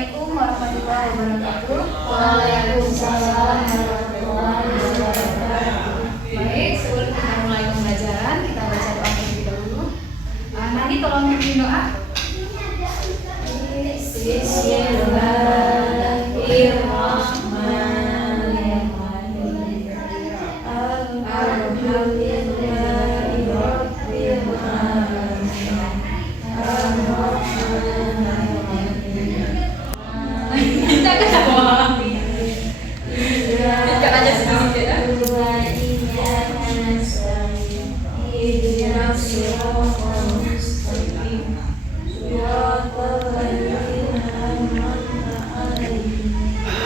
Assalamualaikum warahmatullahi wabarakatuh. Waalaikumsalam warahmatullahi wabarakatuh. Baik, sebelum kita mulai pembelajaran, kita baca doa terlebih dahulu. Nani tolong pimpin doa. Kita ketawa. Ikat aja sedikit ya.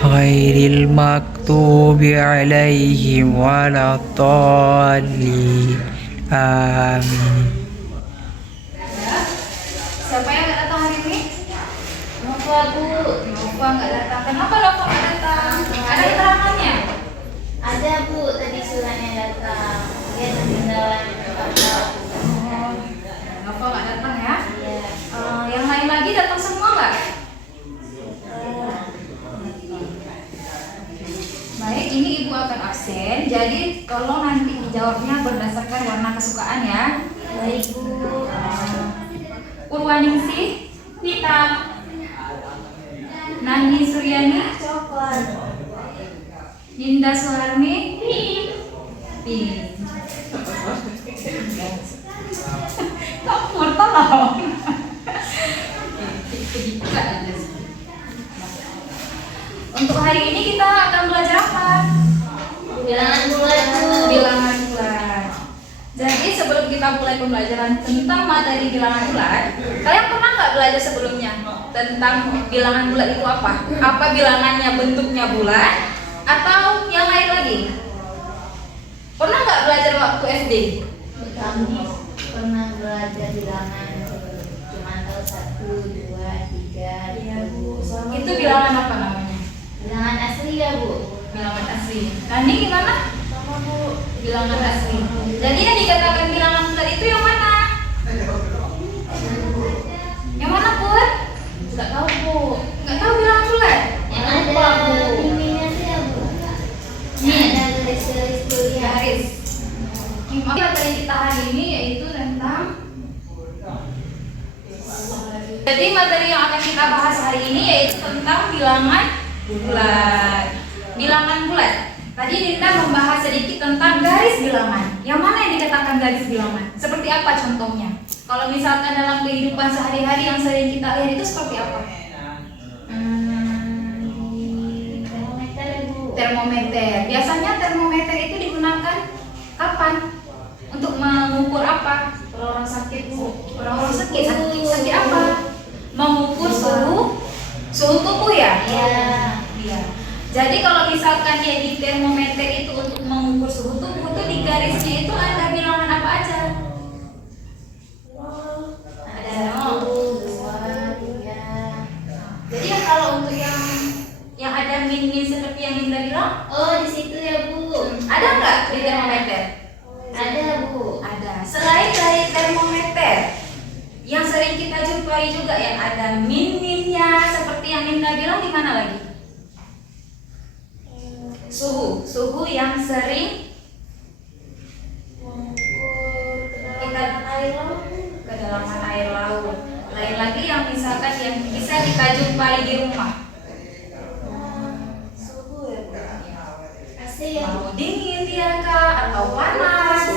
غير المغضوب عليهم ولا الضالين آمين. Siapa yang nggak datang hari ini? Nova Bu. Nova nggak datang. Kenapa Nova nggak datang? Ada keterangannya? Ada Bu, tadi suratnya datang. Dia ketinggalan kapal. Nova nggak datang ya? Iya. Yang lain lagi datang semua nggak? Baik, ini Ibu akan absen. Jadi tolong nanti dijawabnya berdasarkan warna kesukaan ya. Baik Bu. Purwaningsih hitam, Nandi Suryani Coklat. Dinda Suharmi pink. Kamu mau tolong? Untuk hari ini kita akan belajar apa? Bilangan bulat Bu. Bilangan bulat. Jadi sebelum kita mulai pembelajaran tentang materi bilangan bulat, kalian pernah nggak belajar sebelumnya tentang bilangan bulat itu apa? Apa bilangannya bentuknya bulat atau yang lain lagi? Pernah nggak belajar waktu SD? Kami pernah belajar bilangan. Cuma tahu 1, 2, 3. Iya Bu. Itu bilangan apa namanya? Bilangan asli ya Bu. Bilangan asli. Nani gimana? Sama Bu. Bilangan asli. Jadi yang dikatakan bilangan bulat itu yang mana? Yang mana Pur? Nggak tahu Bu. Nggak tahu bilangan bulat? Yang ada ininya sih ya Bu. Ini ada garis-garis kuliah. Garis. Materi kita hari ini yaitu tentang. Jadi materi yang akan kita bahas hari ini yaitu tentang bilangan bulat. Bilangan bulat. Tadi Dinda membahas sedikit tentang garis bilangan. Yang mana yang dikatakan garis bilangan? Seperti apa contohnya? Kalau misalkan dalam kehidupan sehari-hari yang sering kita lihat itu seperti apa? Termometer Bu. Termometer. Biasanya termometer itu digunakan kapan? Untuk mengukur apa? Kalau orang sakit Bu. Orang sakit sakit apa? Mengukur suhu tubuh ya? Iya. Iya. Jadi kalau misalkan dia di termometer itu untuk mengukur suhu tubuh itu di garisnya itu ada bilangan apa aja? Ada 1, 2, 3. Jadi ya kalau untuk yang ada min seperti yang Dinda bilang, Oh, di situ ya Bu. ada nggak di termometer? Ada Bu. Ada. Selain dari termometer, yang sering kita jumpai juga yang ada min-minnya seperti yang Dinda bilang di mana lagi? Suhu yang sering kedalaman air laut. Lain lagi yang misalkan yang bisa kita jumpai di rumah. Suhu ya Bu. AC ya Bu. Mau dingin dia kah atau panas?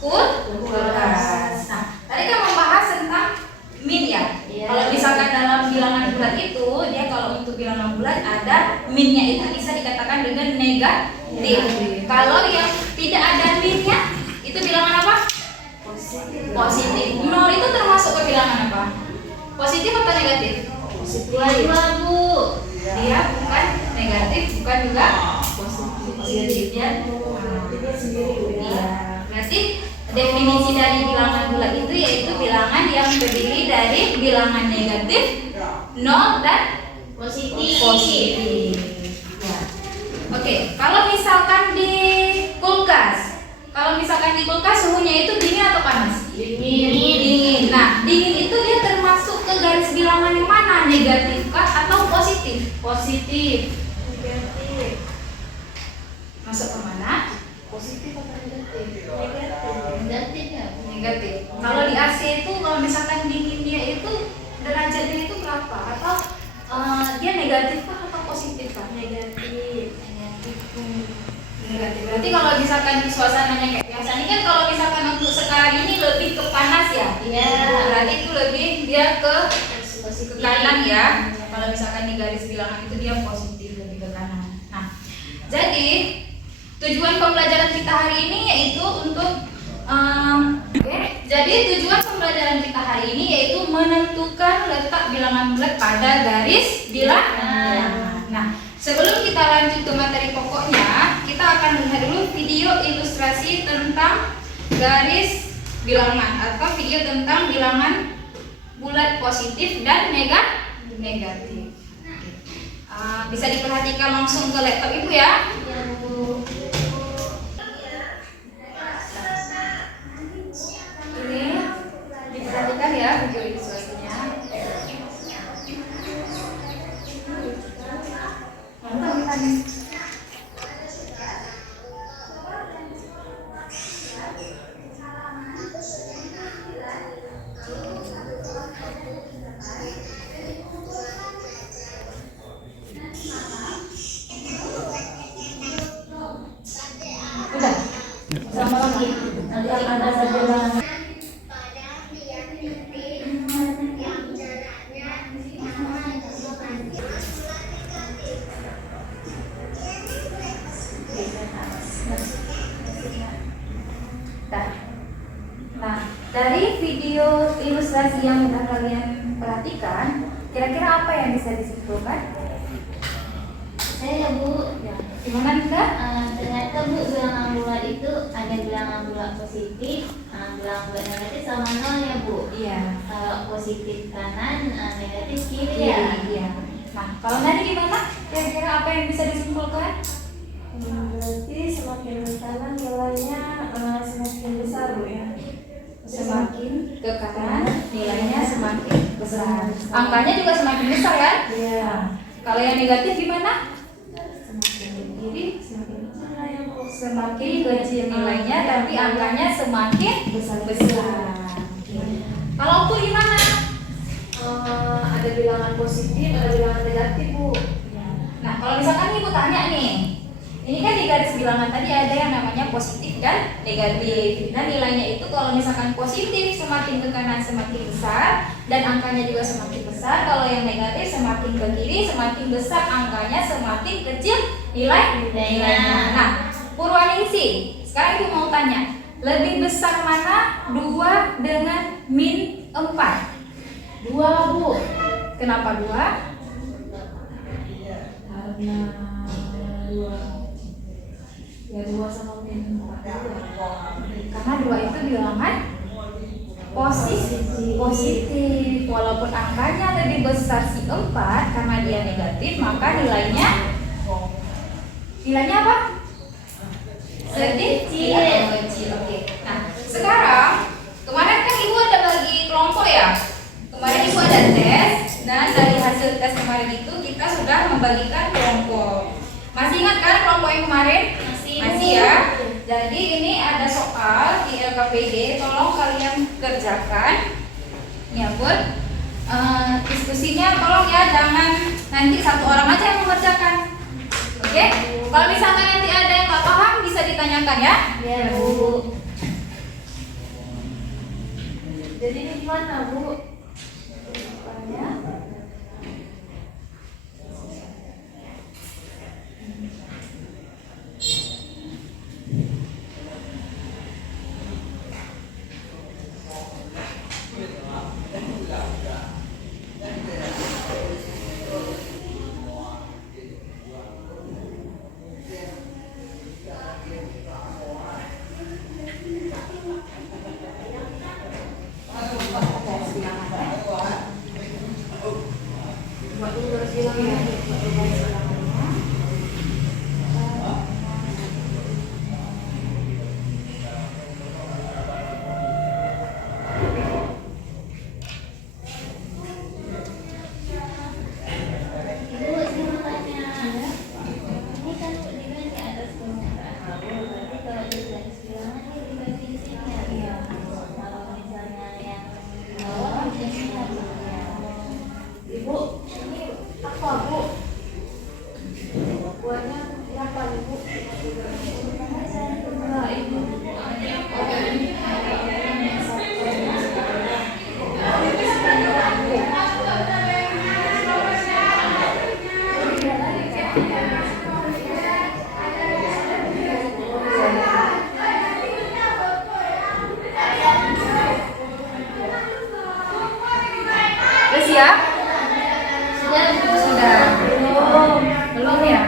Kulkas. Nah, tadi kan membahas tentang min ya. Iya. Kalau misalkan dalam bilangan bulat itu, dia kalau untuk bilangan bulat ada minnya itu bisa dikatakan dengan negatif. Kalau yang tidak ada minnya, itu bilangan apa? Positif. Nol itu termasuk ke bilangan apa? Positif atau negatif? Dua Bu. Dia bukan negatif, bukan juga positif ya. Iya. Berarti definisi dari bilangan bulat itu yaitu bilangan yang terdiri dari bilangan negatif, nol dan Positif. Ya. Oke, kalau misalkan di kulkas, suhunya itu dingin atau panas? Dingin. Dingin. Nah, dingin itu dia termasuk ke garis bilangan yang mana? Negatif kah atau Positif. Negatif. Masuk ke mana? Positif atau negatif? Negatif ya. Negatif. Kalau di AC itu kalau misalkan dinginnya itu derajatnya itu berapa? Atau dia negatif kah atau positif kah? Negatif. Negatif. Berarti kalau misalkan suasananya kayak biasa ini kan, kalau misalkan untuk sekarang ini lebih ke panas ya? Iya. Berarti itu lebih dia ke Positif. kanan ya. Kalau misalkan di garis bilangan itu dia positif, lebih ke kanan. Nah, jadi tujuan pembelajaran kita hari ini yaitu untuk jadi tujuan pembelajaran kita hari ini yaitu menentukan letak bilangan bulat pada garis bilangan. Nah, sebelum kita lanjut ke materi pokoknya, kita akan lihat dulu video ilustrasi tentang garis bilangan atau video tentang bilangan bulat positif dan negatif. Bisa diperhatikan langsung ke laptop Ibu ya. Ya, Bu. Ini diperhatikan ya video ilustrasinya. Mantap kita nih. Udah. Sama lagi. Nanti ada bilangan. Nah, dari video ilustrasi yang sudah kalian perhatikan, kira-kira apa yang bisa disimpulkan? Saya, Bu. Ya, gimana Dinda? Ternyata, Bu, bilangan bulat itu ada bilangan bulat positif, bilangan bulat negatif sama nol ya, Bu. Iya. Kalau positif kanan, negatif kiri Iya. ya. Iya. Nah, kalau nanti gimana? Kira-kira apa yang bisa disimpulkan? Berarti semakin ke kanan nilainya semakin besar, Bu ya. Semakin ke kanan, nilainya semakin besar. Angkanya juga semakin besar kan? Iya. Kalau yang negatif gimana? Semakin ke kiri semakin besar ya, Bu. Semakin kecil nilainya, tapi angkanya semakin besar. Kalau ukur gimana? Ada bilangan positif, ada bilangan negatif, Bu. Nah, kalau misalkan Ibu tanya nih, ini kan di garis bilangan tadi ada yang namanya positif dan negatif. Dan nilainya itu kalau misalkan positif semakin ke kanan semakin besar dan angkanya juga semakin besar. Kalau yang negatif semakin ke kiri semakin besar angkanya, semakin kecil nilainya. Nah, Purwaningsi, sekarang Ibu mau tanya, lebih besar mana 2 dengan min 4? 2, Bu. Kenapa 2? Karena 2. Ya 2 sama min 4. Karena 2 itu bilangan positif. Walaupun angkanya lebih besar si 4, karena dia negatif, maka nilainya apa? Sedikit atau kecil. Oke. Nah, sekarang kemarin kan Ibu ada bagi kelompok ya. Kemarin Ibu ada tes, dan dari hasil tes kemarin itu kita sudah membagikan kelompok. Masih ingat kan kelompok yang kemarin? Masih ya. Jadi ini ada soal di LKPD, tolong kalian kerjakan. Ya Bud, diskusinya tolong ya, jangan nanti satu orang aja yang mengerjakan. Oke? Kalau misalkan nanti ada yang nggak paham bisa ditanyakan ya. Ya, Bu. Jadi ini gimana, Bu? Jawabannya. Bu, Belum ya?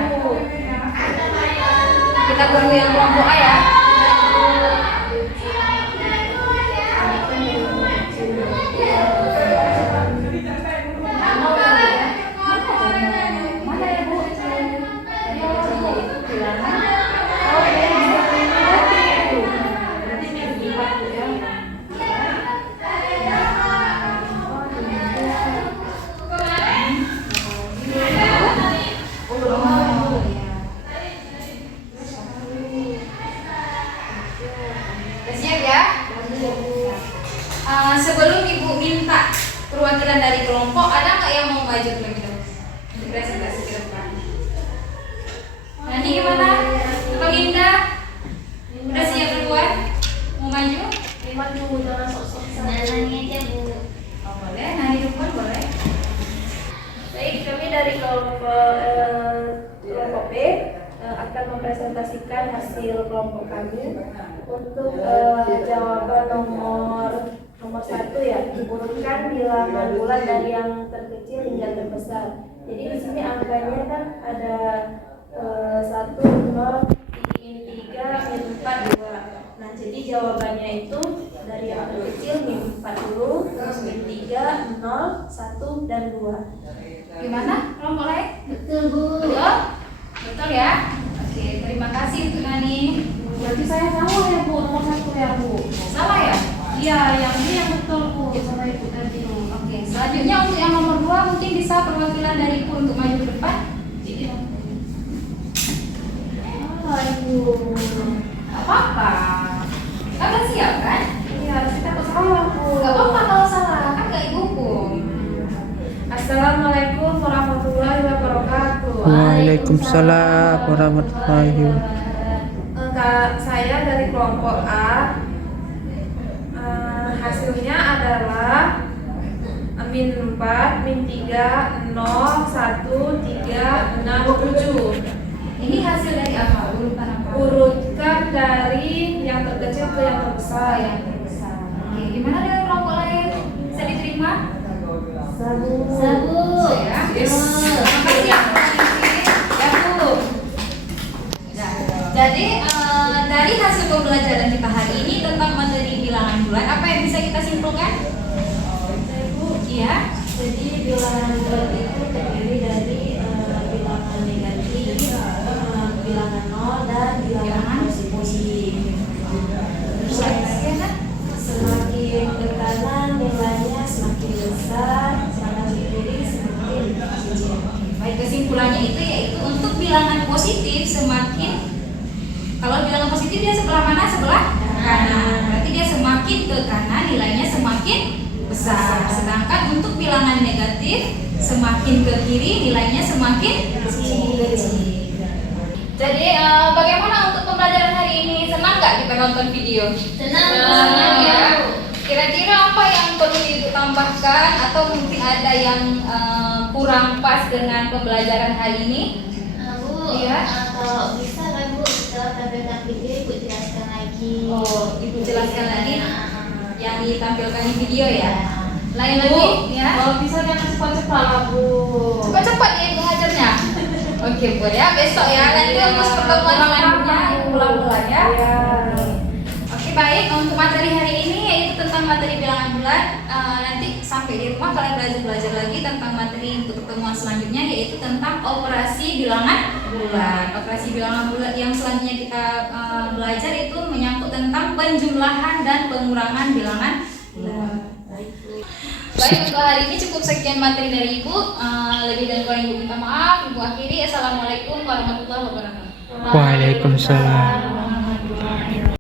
Kita tunggu yang kelompok A ya. Mana ya Bu? Siap ya? Sebelum Ibu minta perwakilan dari kelompok, ada nggak yang mau maju lebih dahulu untuk presentasi ke depan? Nani gimana? Atau Linda? Udah siap duluan? Mau maju? Jangan nanya aja Bu. Oh, boleh. Nani depan boleh. Baik, kami dari kelompok B akan mempresentasikan hasil kelompok kami untuk jawaban nomor 1 ya, urutkan bilangan bulan dari yang terkecil hingga terbesar. Jadi di sini angkanya kan ada 1, 0, min 3, min 4, 2. Nah, jadi jawabannya itu dari yang terkecil min 40, terus min 3, 0, 1, dan 2. Gimana? Kelompok lain? Betul Bu. Betul? Betul ya? Oke, terima kasih untuk Nani. Berarti saya salah ya Bu, nomor 1 ya Bu. Salah ya? Iya, yang ini yang betul Bu, sama Ibu tadi. Oke, selanjutnya untuk yang nomor 2 mungkin bisa perwakilan dari Ibu untuk maju ke depan. Ah, Ibu. Gak apa-apa. Kalian siap kan? Iya, kita salah Bu. Gak apa-apa kalau salah, kan gak dihukum. Assalamualaikum warahmatullahi wabarakatuh. Waalaikumsalam warahmatullahi wabarakatuh. Saya dari kelompok A. Hasilnya adalah min 4, min 3, 0, 1, 3, 6, 7. Ini hasil dari apa? Urutan apa? Urutkan dari yang terkecil ke yang terbesar. Yang terbesar. Oke, gimana dengan kelompok lain? Bisa diterima? Sabu. Ya. Terima kasih ya Bu. Nah, jadi dari hasil pembelajaran kita hari ini tentang materi bilangan bulan, apa yang bisa kita simpulkan? Iya. Jadi bilangan bulan itu terdiri dari bilangan negatif, bilangan nol, dan bilangan positif. Semakin ke kanan nilainya semakin besar, semakin kiri semakin kecil. Baik, kesimpulannya itu yaitu untuk bilangan positif kalau bilangan positif dia sebelah mana? Sebelah kanan. Berarti dia semakin ke kanan nilainya semakin besar. Sedangkan untuk bilangan negatif semakin ke kiri nilainya semakin kecil. Jadi bagaimana untuk pembelajaran hari ini? Senang nggak kita nonton video? Senang Ya. Kira-kira apa yang perlu Ibu tambahkan atau mungkin ada yang kurang pas dengan pembelajaran hari ini? Bu, Iya. kalau bisa kan Bu, setelah tampilkan video Ibu jelaskan lagi. Oh, Ibu jelaskan lagi yang ditampilkan di video ya. Lain Bu, lagi ya. kalau bisa jangan cepat-cepat lah Bu. Cepat-cepat ya Ibu ngajarnya. Oke Bu ya, besok ya nanti untuk pertemuan selanjutnya Ibu ulang-ulang ya. Iya. Oke baik, untuk materi hari ini yaitu tentang materi bilangan bulan. Nanti sampai di rumah kalian belajar lagi tentang materi untuk pertemuan selanjutnya yaitu tentang operasi bilangan bulan. Operasi bilangan bulan yang selanjutnya kita belajar itu menyangkut tentang penjumlahan dan pengurangan bilangan bulan. Baik, untuk hari ini cukup sekian materi dari Ibu. Lebih dan kurang Ibu minta maaf. Ibu akhiri. Assalamualaikum warahmatullahi wabarakatuh. Waalaikumsalam.